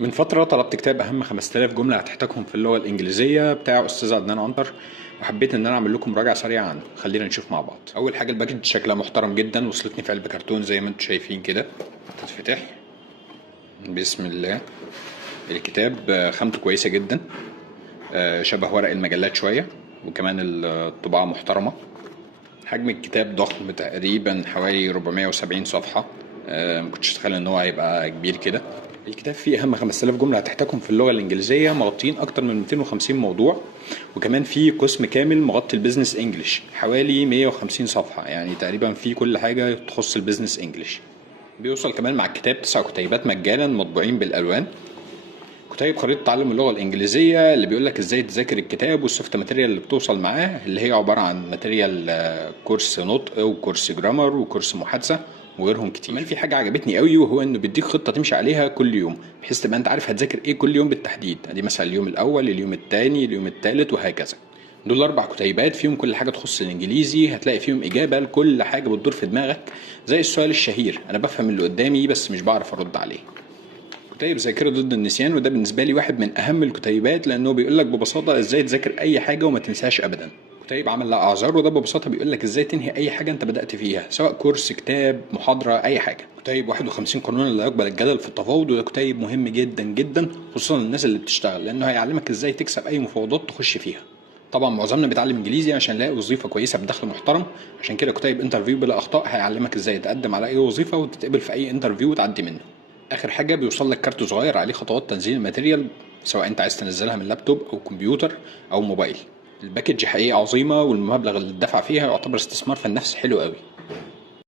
من فترة طلبت كتاب أهم 5000 جملة هتحتاجهم في اللغة الإنجليزية بتاع أستاذ عدنان عنتر، وحبيت إن أنا أعمل لكم مراجعة سريعة عنه. خلينا نشوف مع بعض. أول حاجة الباكج شكلها محترم جدا، وصلتني في علبة كرتون زي ما انتم شايفين كده. تتفتح بسم الله. الكتاب خامته كويسة جدا، شبه ورق المجلات شوية، وكمان الطباعة محترمة. حجم الكتاب ضخم، تقريبا حوالي 470 صفحة. مكنتش اتخيل ان هو هيبقى كبير كده. الكتاب فيه اهم 5000 جملة هتحتاجهم في اللغة الانجليزية، مغطين اكتر من 250 موضوع، وكمان فيه قسم كامل مغطي البيزنس انجليش حوالي 150 صفحة، يعني تقريبا فيه كل حاجة تخص البيزنس انجليش. بيوصل كمان مع الكتاب 9 كتيبات مجانا مطبوعين بالالوان. كتيب خريطة تعلم اللغة الإنجليزية اللي بيقولك إزاي تذاكر الكتاب، والسوفت ماتيريال اللي بتوصل معاه اللي هي عبارة عن ماتيريال كورس نطق وكورس جرامر وكورس محادثة وغيرهم كتير. كمان في حاجة عجبتني قوي، وهو إنه بيديك خطة تمشي عليها كل يوم، بحيث تبقى أنت عارف هتذاكر إيه كل يوم بالتحديد. دي مثلا اليوم الأول، اليوم التاني، اليوم التالت، وهكذا. دول 4 كتيبات فيهم كل حاجة تخص الإنجليزي، هتلاقي فيهم إجابة لكل حاجة بتدور في دماغك، زي السؤال الشهير: أنا بفهم اللي قدامي بس مش بعرف أرد عليه. كتيب ذاكرة ضد النسيان، وده بالنسبة لي واحد من أهم الكتيبات، لأنه بيقولك ببساطة إزاي تذاكر أي حاجة وما تنساش أبدا. كتيب عمل لا أعذار، وده ببساطة بيقولك إزاي تنهي أي حاجة أنت بدأت فيها، سواء كورس، كتاب، محاضرة، أي حاجة. كتيب 51 قانون لا يقبل الجدل في التفاوض، وده كتيب مهم جدا جدا، خصوصا للناس اللي بتشتغل، لأنه هيعلمك إزاي تكسب أي مفاوضات تخش فيها. طبعا معظمنا بيتعلم انجليزي عشان يلاقي وظيفه كويسه بدخل محترم، عشان كده كتيب انترفيو بلا اخطاء هيعلمك ازاي تقدم على اي وظيفه وتتقبل في اي انترفيو وتعدي منه. اخر حاجه بيوصل لك كارت صغير عليه خطوات تنزيل الماتيريال، سواء انت عايز تنزلها من لابتوب او كمبيوتر او موبايل. الباكج حقيقه عظيمه، والمبلغ اللي اتدفع فيها يعتبر استثمار في النفس حلو قوي.